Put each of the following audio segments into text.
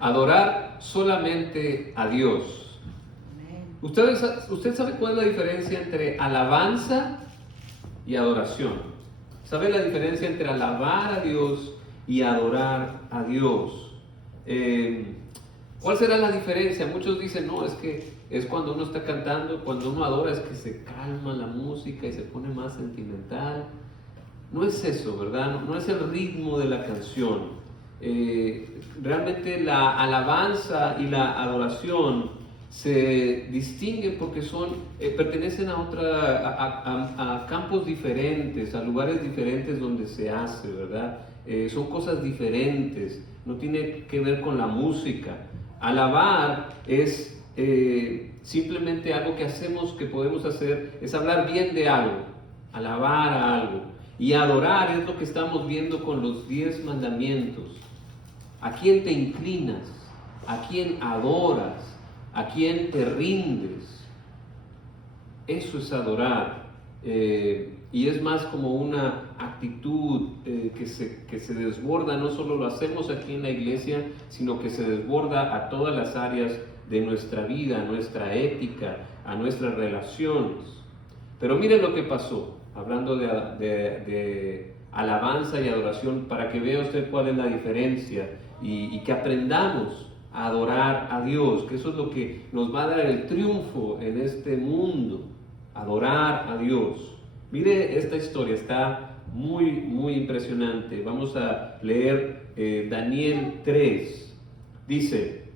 Adorar solamente a Dios. ¿Usted sabe cuál es la diferencia entre alabanza y adoración? ¿Sabe la diferencia entre alabar a Dios y adorar a Dios? ¿Cuál será la diferencia? Muchos dicen, no, es que es cuando uno está cantando, cuando uno adora es que se calma la música y se pone más sentimental. No es eso, ¿verdad? No es el ritmo de la canción. Realmente la alabanza y la adoración se distinguen porque pertenecen a campos diferentes, a lugares diferentes donde se hace, ¿verdad? Son cosas diferentes, no tiene que ver con la música. Alabar es simplemente algo que hacemos, que podemos hacer, es hablar bien de algo, alabar a algo. Y adorar es lo que estamos viendo con los 10 mandamientos. ¿A quién te inclinas? ¿A quién adoras? ¿A quién te rindes? Eso es adorar. Y es más como una actitud que se desborda, no solo lo hacemos aquí en la iglesia, sino que se desborda a todas las áreas de nuestra vida, a nuestra ética, a nuestras relaciones. Pero miren lo que pasó, hablando de alabanza y adoración, para que vea usted cuál es la diferencia y que aprendamos a adorar a Dios, que eso es lo que nos va a dar el triunfo en este mundo, adorar a Dios. Mire esta historia, está muy, muy impresionante. Vamos a leer Daniel 3. Dice,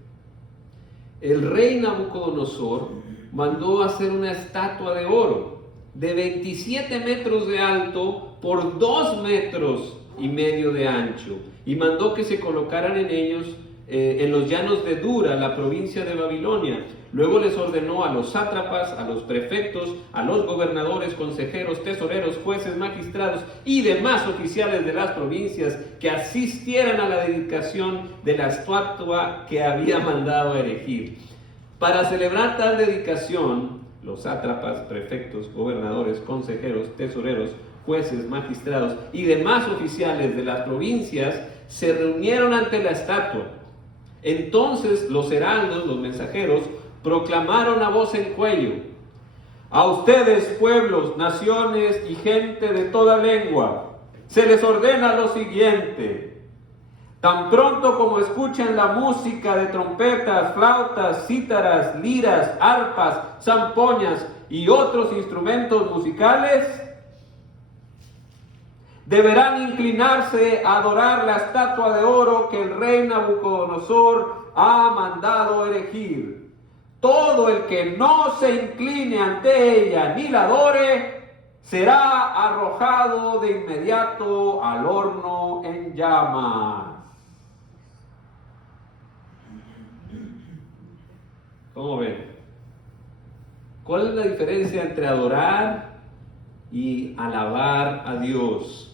el rey Nabucodonosor mandó hacer una estatua de oro de 27 metros de alto por 2 metros y medio de ancho, y mandó que se colocaran en ellos en los llanos de Dura, la provincia de Babilonia. Luego les ordenó a los sátrapas, a los prefectos, a los gobernadores, consejeros, tesoreros, jueces, magistrados y demás oficiales de las provincias que asistieran a la dedicación de la estatua que había mandado erigir. Para celebrar tal dedicación, los sátrapas, prefectos, gobernadores, consejeros, tesoreros, jueces, magistrados y demás oficiales de las provincias se reunieron ante la estatua. Entonces los heraldos, los mensajeros, proclamaron a voz en cuello: a ustedes, pueblos, naciones y gente de toda lengua, se les ordena lo siguiente: tan pronto como escuchen la música de trompetas, flautas, cítaras, liras, arpas, zampoñas y otros instrumentos musicales, deberán inclinarse a adorar la estatua de oro que el rey Nabucodonosor ha mandado erigir. Todo el que no se incline ante ella ni la adore, será arrojado de inmediato al horno en llamas. ¿Cómo ven? ¿Cuál es la diferencia entre adorar y alabar a Dios?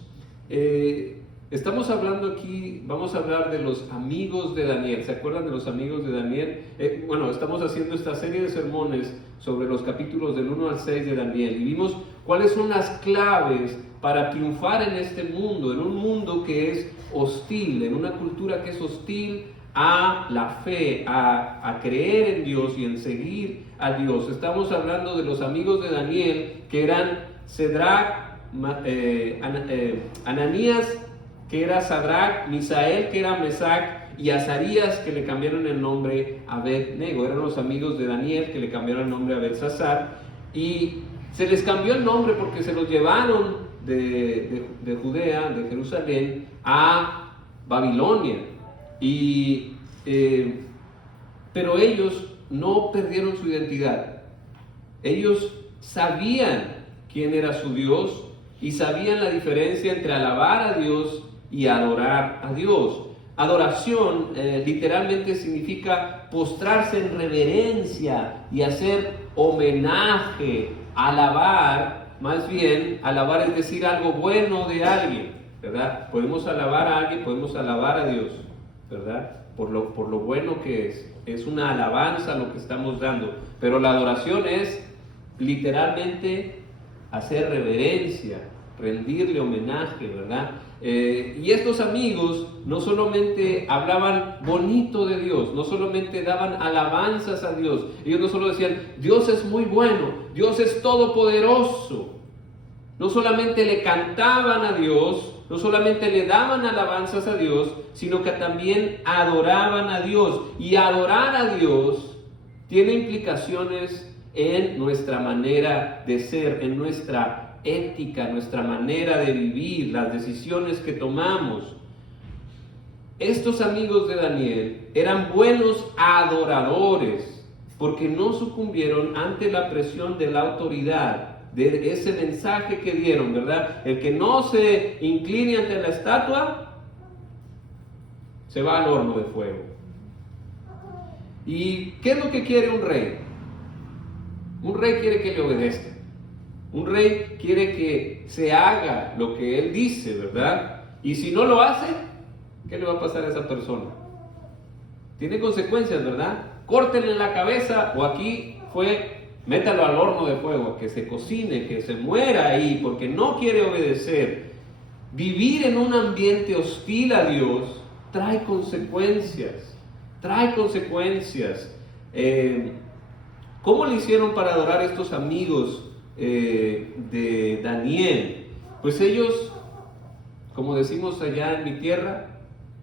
Estamos hablando aquí, vamos a hablar de los amigos de Daniel. ¿Se acuerdan de los amigos de Daniel? Bueno, estamos haciendo esta serie de sermones sobre los capítulos del 1 al 6 de Daniel y vimos cuáles son las claves para triunfar en este mundo, en un mundo que es hostil, en una cultura que es hostil a la fe, a creer en Dios y en seguir a Dios. Estamos hablando de los amigos de Daniel, que eran Sadrach, Ananías, que era Sadrach, Misael, que era Mesac, y Azarías, que le cambiaron el nombre a Abed-nego. Eran los amigos de Daniel que le cambiaron el nombre a Belsasar, y se les cambió el nombre porque se los llevaron de Judea, de Jerusalén, a Babilonia. Pero ellos no perdieron su identidad. Ellos sabían quién era su Dios y sabían la diferencia entre alabar a Dios y adorar a Dios. Adoración literalmente significa postrarse en reverencia y hacer homenaje. Alabar, más bien, alabar es decir algo bueno de alguien, ¿verdad? Podemos alabar a alguien, podemos alabar a Dios, ¿verdad? Por lo bueno que es una alabanza lo que estamos dando. Pero la adoración es literalmente hacer reverencia, rendirle homenaje, ¿verdad? Y estos amigos no solamente hablaban bonito de Dios, no solamente daban alabanzas a Dios, ellos no solo decían, Dios es muy bueno, Dios es todopoderoso. No solamente le cantaban a Dios, no solamente le daban alabanzas a Dios, sino que también adoraban a Dios. Y adorar a Dios tiene implicaciones en nuestra manera de ser, en nuestra ética, nuestra manera de vivir, las decisiones que tomamos. Estos amigos de Daniel eran buenos adoradores porque no sucumbieron ante la presión de la autoridad, de ese mensaje que dieron, ¿verdad? El que no se incline ante la estatua se va al horno de fuego. ¿Y qué es lo que quiere un rey? Un rey quiere que le obedezca. Un rey quiere que se haga lo que él dice, ¿verdad? Y si no lo hace, ¿qué le va a pasar a esa persona? Tiene consecuencias, ¿verdad? Córtenle la cabeza, o aquí fue, métalo al horno de fuego, que se cocine, que se muera ahí, porque no quiere obedecer. Vivir en un ambiente hostil a Dios trae consecuencias, trae consecuencias. ¿Cómo le hicieron para adorar a estos amigos de Daniel? Pues ellos, como decimos allá en mi tierra,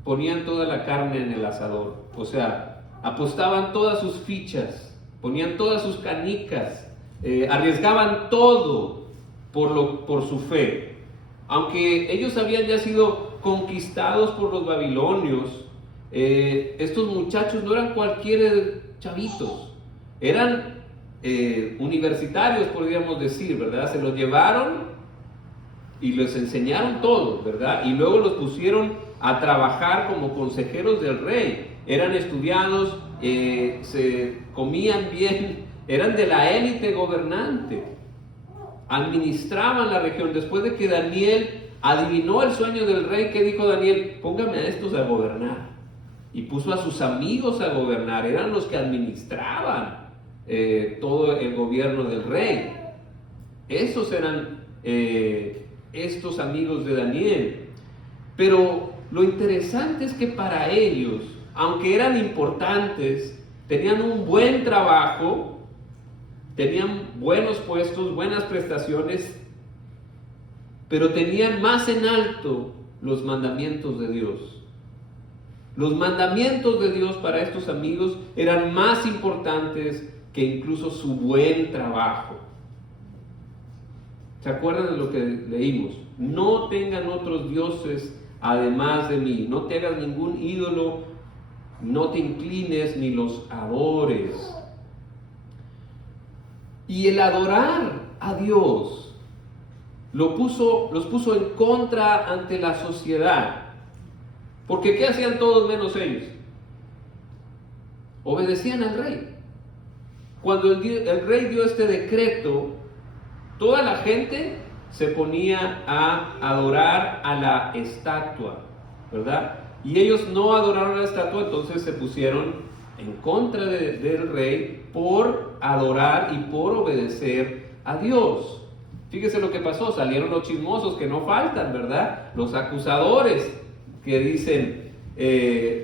ponían toda la carne en el asador. O sea, apostaban todas sus fichas, ponían todas sus canicas, arriesgaban todo por su fe. Aunque ellos habían ya sido conquistados por los babilonios, estos muchachos no eran cualquier chavitos, eran universitarios, podríamos decir, ¿verdad? Se los llevaron y les enseñaron todo, ¿verdad? Y luego los pusieron a trabajar como consejeros del rey. Eran estudiados, se comían bien, eran de la élite gobernante, administraban la región. Después de que Daniel adivinó el sueño del rey, ¿qué dijo Daniel? Póngame a estos a gobernar. Y puso a sus amigos a gobernar, eran los que administraban todo el gobierno del rey. Esos eran estos amigos de Daniel. Pero lo interesante es que para ellos, aunque eran importantes, tenían un buen trabajo, tenían buenos puestos, buenas prestaciones, pero tenían más en alto los mandamientos de Dios. Los mandamientos de Dios para estos amigos eran más importantes que incluso su buen trabajo. ¿Se acuerdan de lo que leímos? No tengan otros dioses además de mí. No te hagas ningún ídolo, no te inclines ni los adores. Y el adorar a Dios los puso en contra ante la sociedad. Porque ¿qué hacían todos menos ellos? Obedecían al rey. Cuando el rey dio este decreto, toda la gente se ponía a adorar a la estatua, ¿verdad? Y ellos no adoraron a la estatua, entonces se pusieron en contra del rey por adorar y por obedecer a Dios. Fíjese lo que pasó, salieron los chismosos que no faltan, ¿verdad? Los acusadores que dicen,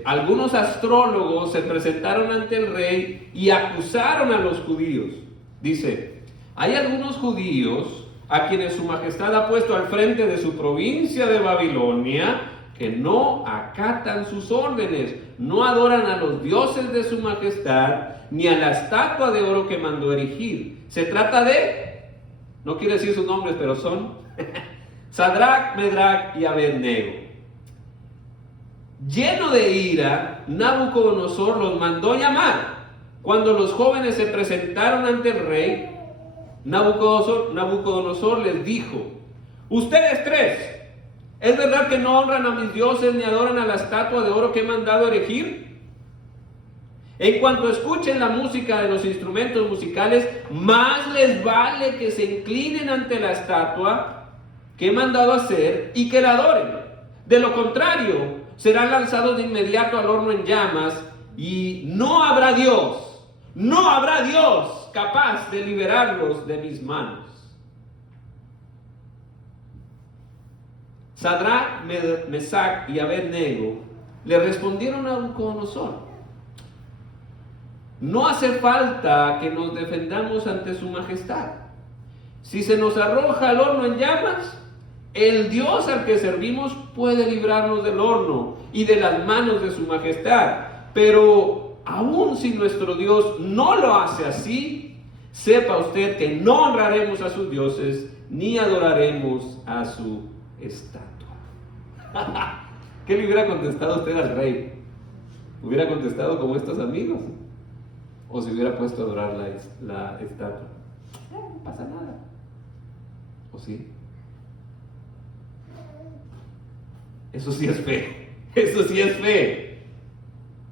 algunos astrólogos se presentaron ante el rey y acusaron a los judíos. Dice, hay algunos judíos a quienes su majestad ha puesto al frente de su provincia de Babilonia que no acatan sus órdenes, no adoran a los dioses de su majestad ni a la estatua de oro que mandó erigir. Se trata de, no quiero decir sus nombres, pero son Sadrach, Medrach y Abednego. Lleno de ira, Nabucodonosor los mandó llamar. Cuando los jóvenes se presentaron ante el rey, Nabucodonosor les dijo, ustedes tres, ¿es verdad que no honran a mis dioses ni adoran a la estatua de oro que he mandado erigir? En cuanto escuchen la música de los instrumentos musicales, más les vale que se inclinen ante la estatua que he mandado hacer y que la adoren. De lo contrario, serán lanzados de inmediato al horno en llamas y no habrá Dios capaz de liberarlos de mis manos. Sadrach, Mesach y Abednego le respondieron a Nabucodonosor: no hace falta que nos defendamos ante su majestad. Si se nos arroja al horno en llamas, el Dios al que servimos puede librarnos del horno y de las manos de su majestad. Pero aun si nuestro Dios no lo hace así, sepa usted que no honraremos a sus dioses ni adoraremos a su estatua. ¿Qué le hubiera contestado usted al rey? ¿Hubiera contestado como estos amigos? ¿O se hubiera puesto a adorar la estatua? No pasa nada. ¿O sí? Eso sí es fe. Eso sí es fe.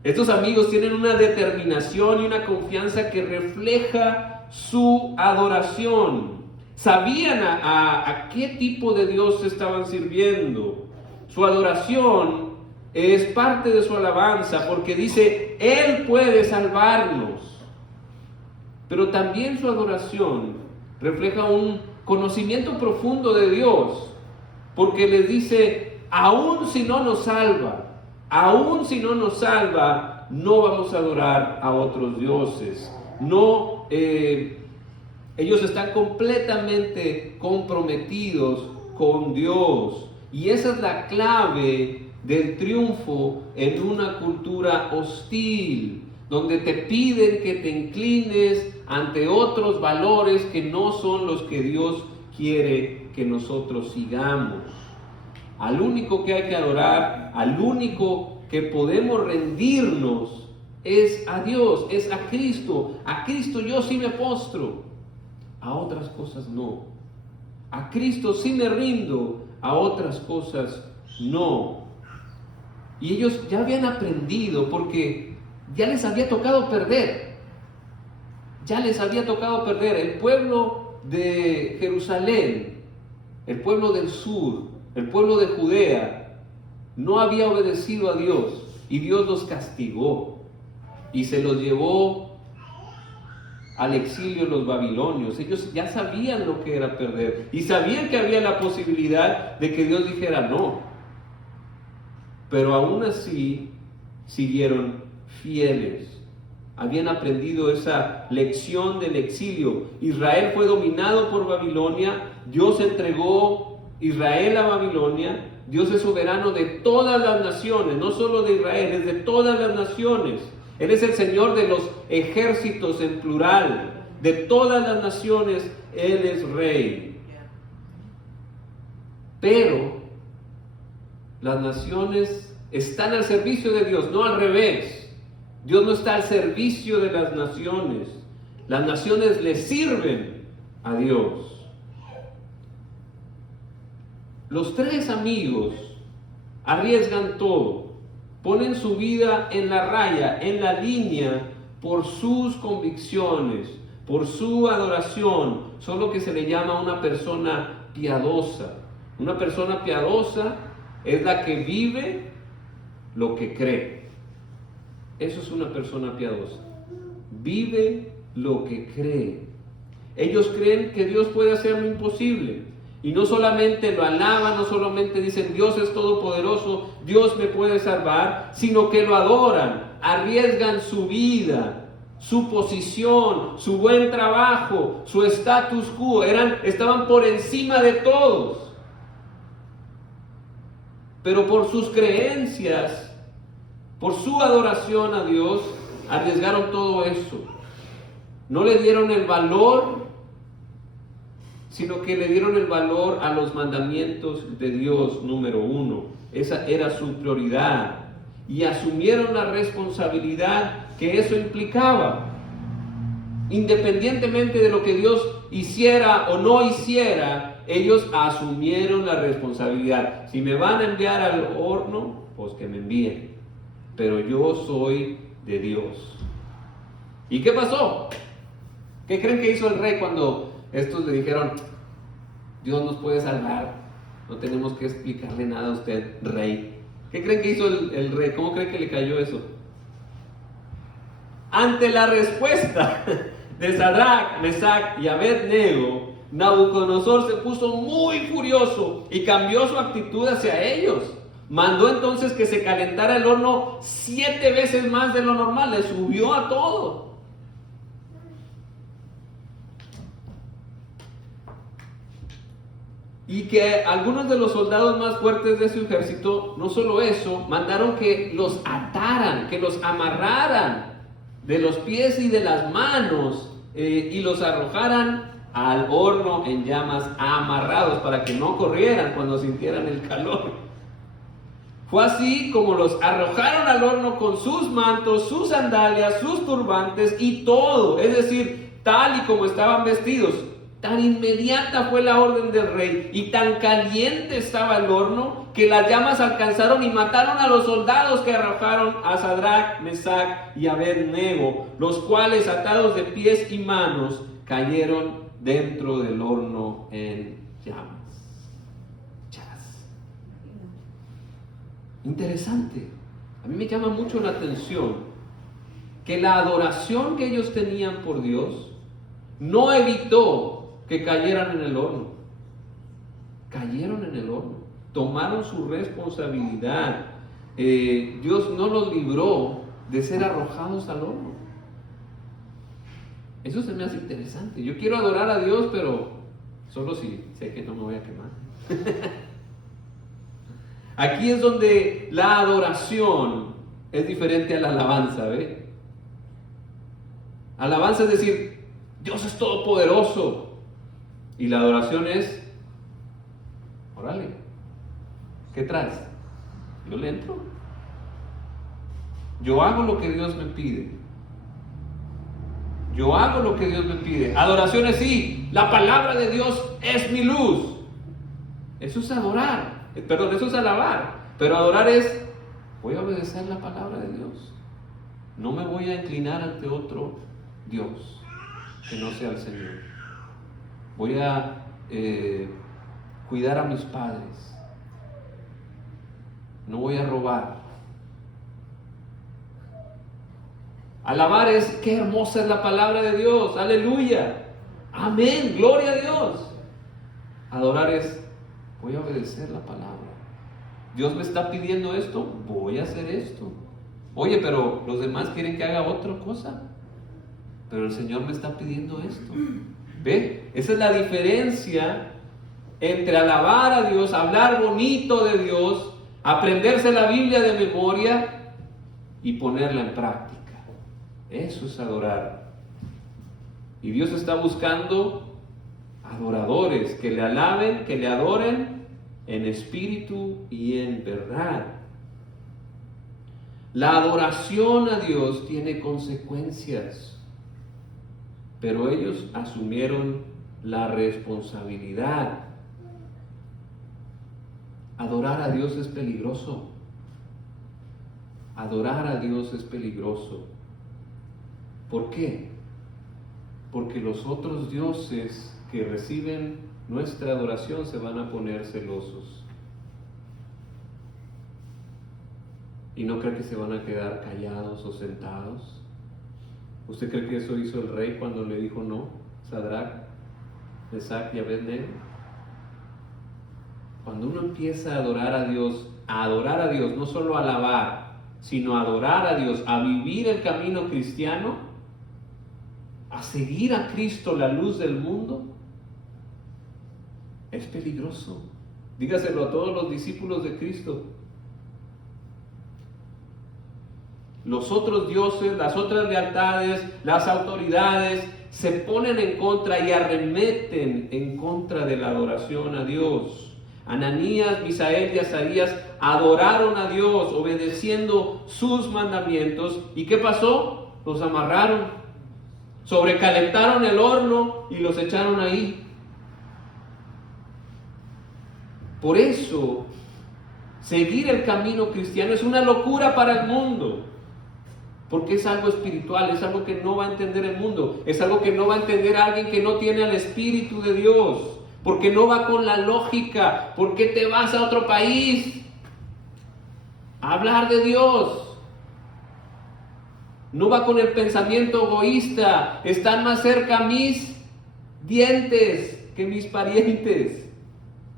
Estos amigos tienen una determinación y una confianza que refleja su adoración. Sabían a qué tipo de Dios estaban sirviendo. Su adoración es parte de su alabanza porque dice: Él puede salvarnos. Pero también su adoración refleja un conocimiento profundo de Dios, porque les dice: aun si no nos salva, aun si no nos salva, no vamos a adorar a otros dioses. No, ellos están completamente comprometidos con Dios. Y esa es la clave del triunfo en una cultura hostil, donde te piden que te inclines ante otros valores que no son los que Dios quiere que nosotros sigamos. Al único que hay que adorar, al único que podemos rendirnos, es a Dios, es a Cristo. A Cristo yo sí me postro, a otras cosas no. A Cristo sí me rindo, a otras cosas no. Y ellos ya habían aprendido, porque ya les había tocado perder. Ya les había tocado perder. El pueblo de Jerusalén, el pueblo del sur, el pueblo de Judea, no había obedecido a Dios, y Dios los castigó y se los llevó al exilio los babilonios. Ellos ya sabían lo que era perder y sabían que había la posibilidad de que Dios dijera no, pero aún así siguieron fieles. Habían aprendido esa lección del exilio. Israel fue dominado por Babilonia. Dios entregó Israel a Babilonia. Dios es soberano de todas las naciones, no solo de Israel, es de todas las naciones. Él es el Señor de los ejércitos en plural, de todas las naciones. Él es rey. Pero las naciones están al servicio de Dios, no al revés. Dios no está al servicio de las naciones. Las naciones le sirven a Dios. Los tres amigos arriesgan todo, ponen su vida en la raya, en la línea, por sus convicciones, por su adoración. Son lo que se le llama una persona piadosa. Una persona piadosa es la que vive lo que cree. Eso es una persona piadosa. Vive lo que cree. Ellos creen que Dios puede hacer lo imposible. Y no solamente lo alaban, no solamente dicen Dios es todopoderoso, Dios me puede salvar, sino que lo adoran, arriesgan su vida, su posición, su buen trabajo, su status quo, estaban por encima de todos. Pero por sus creencias, por su adoración a Dios, arriesgaron todo eso. No le dieron el valor, sino que le dieron el valor a los mandamientos de Dios, número uno. Esa era su prioridad. Y asumieron la responsabilidad que eso implicaba. Independientemente de lo que Dios hiciera o no hiciera, ellos asumieron la responsabilidad. Si me van a enviar al horno, pues que me envíen. Pero yo soy de Dios. ¿Y qué pasó? ¿Qué creen que hizo el rey cuando estos le dijeron, Dios nos puede salvar, no tenemos que explicarle nada a usted, rey? ¿Qué creen que hizo el rey? ¿Cómo creen que le cayó eso? Ante la respuesta de Sadrach, Mesach y Abednego, Nabucodonosor se puso muy furioso y cambió su actitud hacia ellos. Mandó entonces que se calentara el horno 7 veces más de lo normal, le subió a todo. Y que algunos de los soldados más fuertes de su ejército, no solo eso, mandaron que los ataran, que los amarraran de los pies y de las manos y los arrojaran al horno en llamas amarrados para que no corrieran cuando sintieran el calor. Fue así como los arrojaron al horno con sus mantos, sus sandalias, sus turbantes y todo, es decir, tal y como estaban vestidos. Tan inmediata fue la orden del rey y tan caliente estaba el horno que las llamas alcanzaron y mataron a los soldados que arrojaron a Sadrach, Mesach y Abed-nego, los cuales atados de pies y manos cayeron dentro del horno en llamas. Chas. Interesante. A mí me llama mucho la atención que la adoración que ellos tenían por Dios no evitó que cayeran en el horno. Cayeron en el horno. Tomaron su responsabilidad. Dios no los libró de ser arrojados al horno. Eso se me hace interesante. Yo quiero adorar a Dios, pero solo si sé que no me voy a quemar. Aquí es donde la adoración es diferente a la alabanza, ¿ve? Alabanza es decir, Dios es todopoderoso. Y la adoración es, órale, ¿qué traes? Yo le entro. Yo hago lo que Dios me pide. Yo hago lo que Dios me pide. Adoración es sí, la palabra de Dios es mi luz. Eso es adorar. Perdón, eso es alabar. Pero adorar es, voy a obedecer la palabra de Dios. No me voy a inclinar ante otro Dios que no sea el Señor. Voy a cuidar a mis padres. No voy a robar. Alabar es, qué hermosa es la palabra de Dios. Aleluya. Amén. Gloria a Dios. Adorar es, voy a obedecer la palabra. Dios me está pidiendo esto, voy a hacer esto. Oye, pero los demás quieren que haga otra cosa. Pero el Señor me está pidiendo esto. ¿Ve? Esa es la diferencia entre alabar a Dios, hablar bonito de Dios, aprenderse la Biblia de memoria y ponerla en práctica. Eso es adorar. Y Dios está buscando adoradores que le alaben, que le adoren en espíritu y en verdad. La adoración a Dios tiene consecuencias. Pero ellos asumieron la responsabilidad. Adorar a Dios es peligroso. Adorar a Dios es peligroso. ¿Por qué? Porque los otros dioses que reciben nuestra adoración se van a poner celosos. ¿Y no cree que se van a quedar callados o sentados? ¿Usted cree que eso hizo el rey cuando le dijo no? Sadrach, Mesach y Abed-nego. Cuando uno empieza a adorar a Dios, no solo a alabar, sino a adorar a Dios, a vivir el camino cristiano, a seguir a Cristo, la luz del mundo, es peligroso. Dígaselo a todos los discípulos de Cristo. Los otros dioses, las otras lealtades, las autoridades se ponen en contra y arremeten en contra de la adoración a Dios. Ananías, Misael y Azarías adoraron a Dios obedeciendo sus mandamientos. ¿Y qué pasó? Los amarraron, sobrecalentaron el horno y los echaron ahí. Por eso, seguir el camino cristiano es una locura para el mundo. Porque es algo espiritual, es algo que no va a entender el mundo, es algo que no va a entender alguien que no tiene al Espíritu de Dios, porque no va con la lógica. ¿Por qué te vas a otro país a hablar de Dios? No va con el pensamiento egoísta. Están más cerca mis dientes que mis parientes.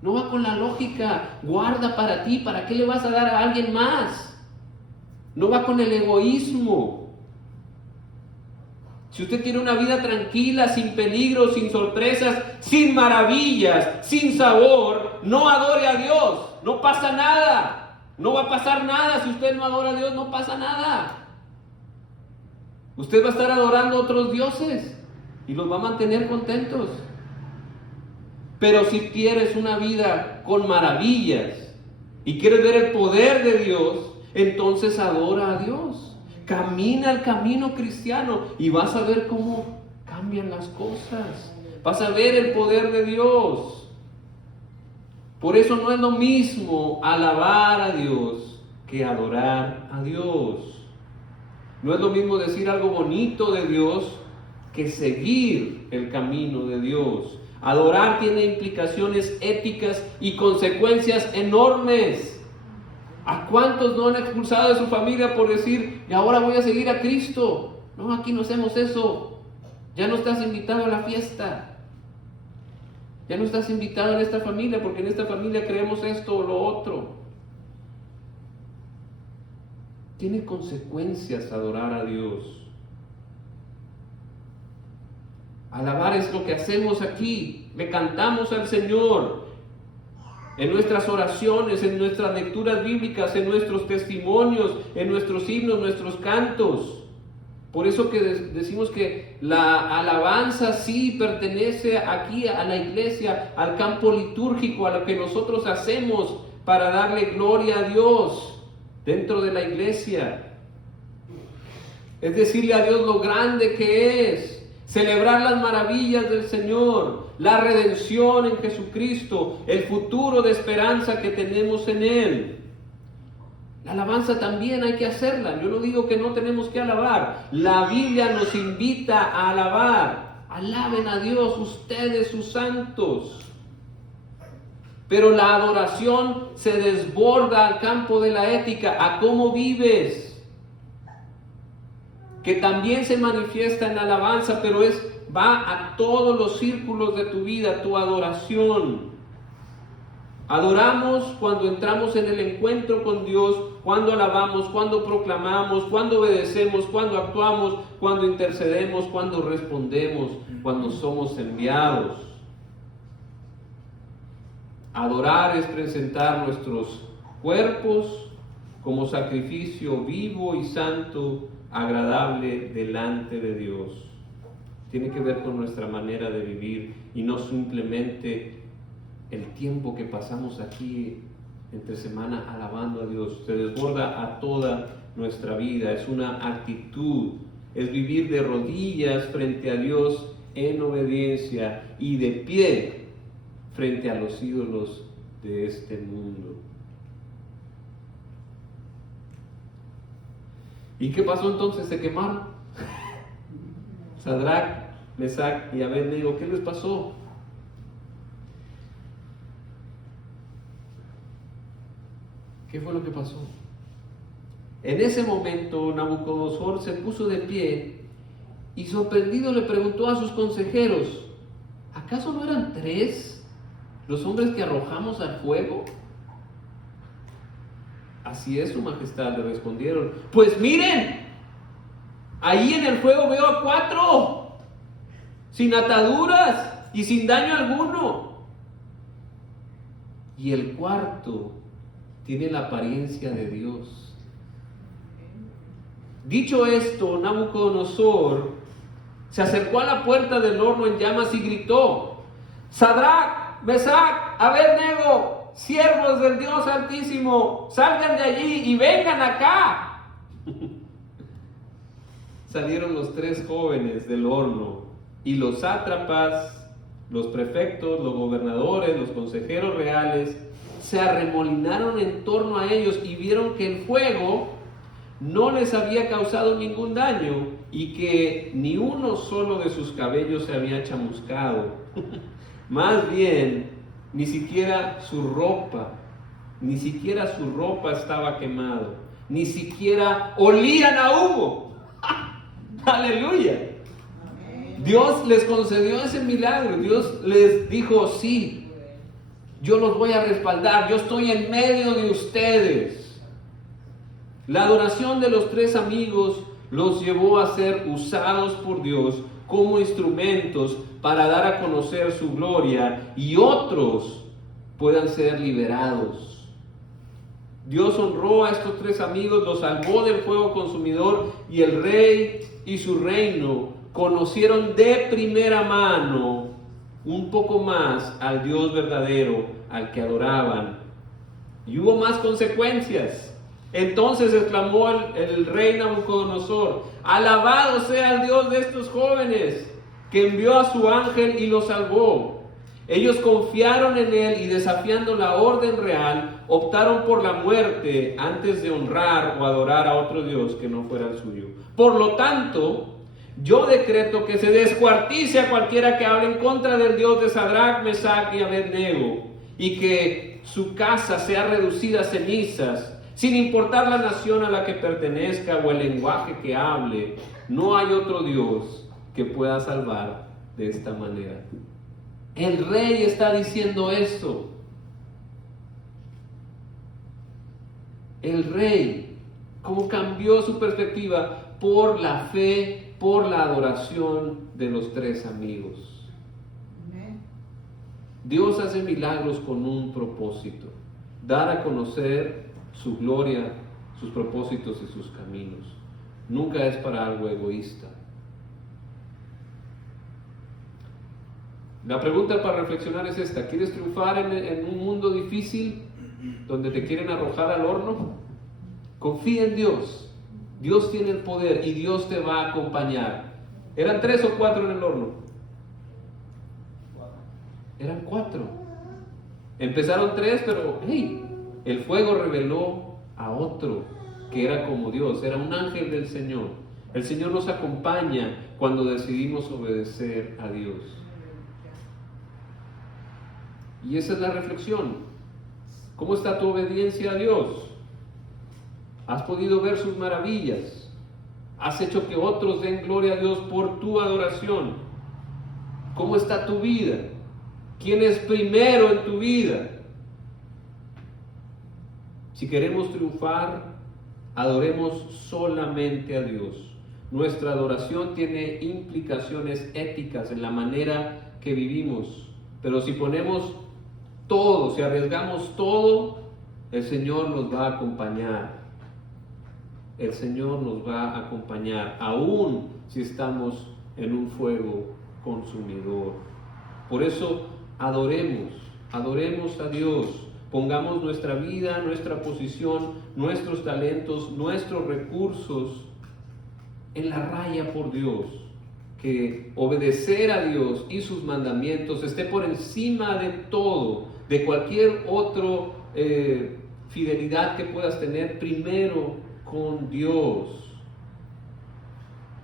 No va con la lógica, guarda para ti, ¿para qué le vas a dar a alguien más? No va con el egoísmo. Si usted quiere una vida tranquila, sin peligros, sin sorpresas, sin maravillas, sin sabor, no adore a Dios, no pasa nada. No va a pasar nada si usted no adora a Dios, no pasa nada. Usted va a estar adorando a otros dioses y los va a mantener contentos. Pero si quieres una vida con maravillas y quieres ver el poder de Dios, entonces adora a Dios. Camina el camino cristiano y vas a ver cómo cambian las cosas. Vas a ver el poder de Dios. Por eso no es lo mismo alabar a Dios que adorar a Dios. No es lo mismo decir algo bonito de Dios que seguir el camino de Dios. Adorar tiene implicaciones éticas y consecuencias enormes. ¿A cuántos no han expulsado de su familia por decir, y ahora voy a seguir a Cristo? No, aquí no hacemos eso. Ya no estás invitado a la fiesta. Ya no estás invitado en esta familia porque en esta familia creemos esto o lo otro. Tiene consecuencias adorar a Dios. Alabar es lo que hacemos aquí. Le cantamos al Señor en nuestras oraciones, en nuestras lecturas bíblicas, en nuestros testimonios, en nuestros himnos, nuestros cantos. Por eso que decimos que la alabanza sí pertenece aquí a la iglesia, al campo litúrgico, a lo que nosotros hacemos para darle gloria a Dios dentro de la iglesia. Es decirle a Dios lo grande que es. Celebrar las maravillas del Señor, la redención en Jesucristo, el futuro de esperanza que tenemos en Él. La alabanza también hay que hacerla. Yo no digo que no tenemos que alabar. La Biblia nos invita a alabar. Alaben a Dios ustedes, sus santos. Pero la adoración se desborda al campo de la ética, a cómo vives, que también se manifiesta en la alabanza, pero va a todos los círculos de tu vida, tu adoración. Adoramos cuando entramos en el encuentro con Dios, cuando alabamos, cuando proclamamos, cuando obedecemos, cuando actuamos, cuando intercedemos, cuando respondemos, cuando somos enviados. Adorar es presentar nuestros cuerpos como sacrificio vivo y santo, agradable delante de Dios. Tiene que ver con nuestra manera de vivir y no simplemente el tiempo que pasamos aquí entre semana alabando a Dios. Se desborda a toda nuestra vida. Es una actitud, es vivir de rodillas frente a Dios en obediencia y de pie frente a los ídolos de este mundo. ¿Y qué pasó entonces? Se quemaron. Sadrac, Mesac y Abednego, ¿qué les pasó? ¿Qué fue lo que pasó? En ese momento Nabucodonosor se puso de pie y sorprendido le preguntó a sus consejeros, ¿acaso no eran 3 los hombres que arrojamos al fuego? Así es, su majestad, le respondieron. Pues miren, ahí en el fuego veo a 4, sin ataduras y sin daño alguno. Y el cuarto tiene la apariencia de Dios. Dicho esto, Nabucodonosor se acercó a la puerta del horno en llamas y gritó, Sadrac, Mesac, Abednego, siervos del Dios Altísimo, salgan de allí y vengan acá. Salieron los 3 jóvenes del horno y los sátrapas, los prefectos, los gobernadores, los consejeros reales se arremolinaron en torno a ellos y vieron que el fuego no les había causado ningún daño y que ni uno solo de sus cabellos se había chamuscado. Más bien, ni siquiera su ropa estaba quemado, ni siquiera olían a humo. ¡Aleluya! Dios les concedió ese milagro. Dios les dijo, sí, yo los voy a respaldar. Yo estoy en medio de ustedes. La adoración de los 3 amigos los llevó a ser usados por Dios como instrumentos para dar a conocer su gloria y otros puedan ser liberados. Dios honró a estos 3 amigos, los salvó del fuego consumidor, y el rey y su reino conocieron de primera mano un poco más al Dios verdadero, al que adoraban. Y hubo más consecuencias. Entonces exclamó el rey Nabucodonosor: alabado sea el Dios de estos jóvenes, que envió a su ángel y los salvó. Ellos confiaron en él y, desafiando la orden real, optaron por la muerte antes de honrar o adorar a otro Dios que no fuera el suyo. Por lo tanto, yo decreto que se descuartice a cualquiera que hable en contra del Dios de Sadrach, Mesach y Abednego, y que su casa sea reducida a cenizas, sin importar la nación a la que pertenezca o el lenguaje que hable. No hay otro Dios que pueda salvar de esta manera. El rey está diciendo esto. El rey, ¿cómo cambió su perspectiva? Por la fe, por la adoración de los 3 amigos. Dios hace milagros con un propósito: dar a conocer su gloria, sus propósitos y sus caminos. Nunca es para algo egoísta. La pregunta para reflexionar es esta: ¿quieres triunfar en un mundo difícil donde te quieren arrojar al horno? Confía en Dios. Dios tiene el poder y Dios te va a acompañar. ¿Eran 3 o 4 en el horno? Eran 4. Empezaron 3, pero hey, el fuego reveló a otro que era como Dios, era un ángel del Señor. El Señor nos acompaña cuando decidimos obedecer a Dios. Y esa es la reflexión. ¿Cómo está tu obediencia a Dios? ¿Has podido ver sus maravillas? ¿Has hecho que otros den gloria a Dios por tu adoración? ¿Cómo está tu vida? ¿Quién es primero en tu vida? Si queremos triunfar, adoremos solamente a Dios. Nuestra adoración tiene implicaciones éticas en la manera que vivimos. Pero si ponemos todo, si arriesgamos todo, el Señor nos va a acompañar. El Señor nos va a acompañar, aún si estamos en un fuego consumidor. Por eso adoremos a Dios. Pongamos nuestra vida, nuestra posición, nuestros talentos, nuestros recursos en la raya por Dios. Que obedecer a Dios y sus mandamientos esté por encima de todo, de cualquier otra fidelidad que puedas tener, primero con Dios.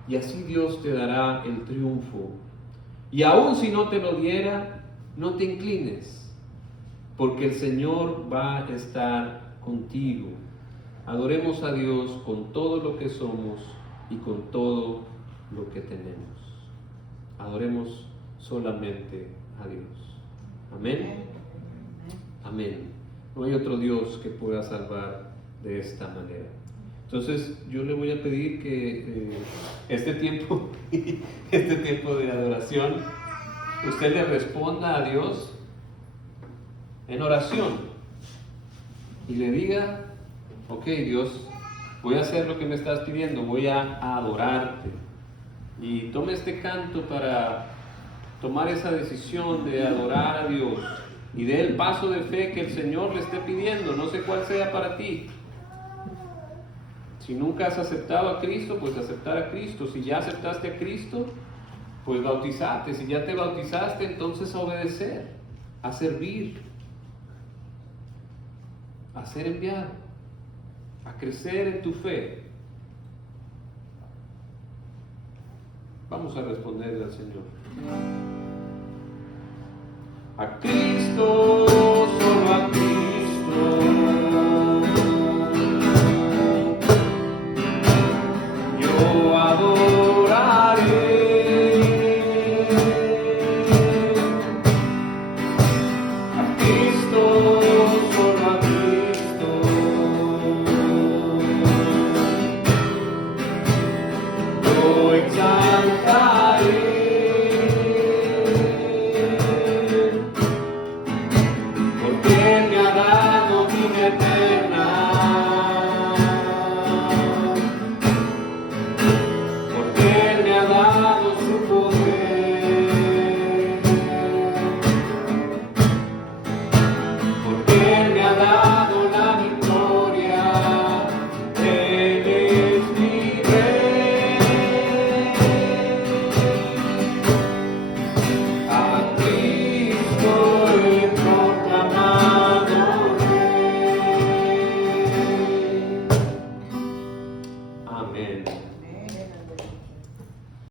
Y así Dios te dará el triunfo. Y aun si no te lo diera, no te inclines, porque el Señor va a estar contigo. Adoremos a Dios con todo lo que somos y con todo lo que tenemos. Adoremos solamente a Dios. Amén. Amén. No hay otro Dios que pueda salvar de esta manera. Entonces yo le voy a pedir que este tiempo de adoración, usted le responda a Dios en oración y le diga: ok, Dios, voy a hacer lo que me estás pidiendo, voy a adorarte. Y tome este canto para tomar esa decisión de adorar a Dios y dé el paso de fe que el Señor le esté pidiendo, no sé cuál sea para ti. Si nunca has aceptado a Cristo, pues aceptar a Cristo. Si ya aceptaste a Cristo, pues bautizarte. Si ya te bautizaste, entonces a obedecer, a servir, a ser enviado, a crecer en tu fe. Vamos a responderle al Señor. A Cristo, solo a Cristo. Yo adoraré. Padre.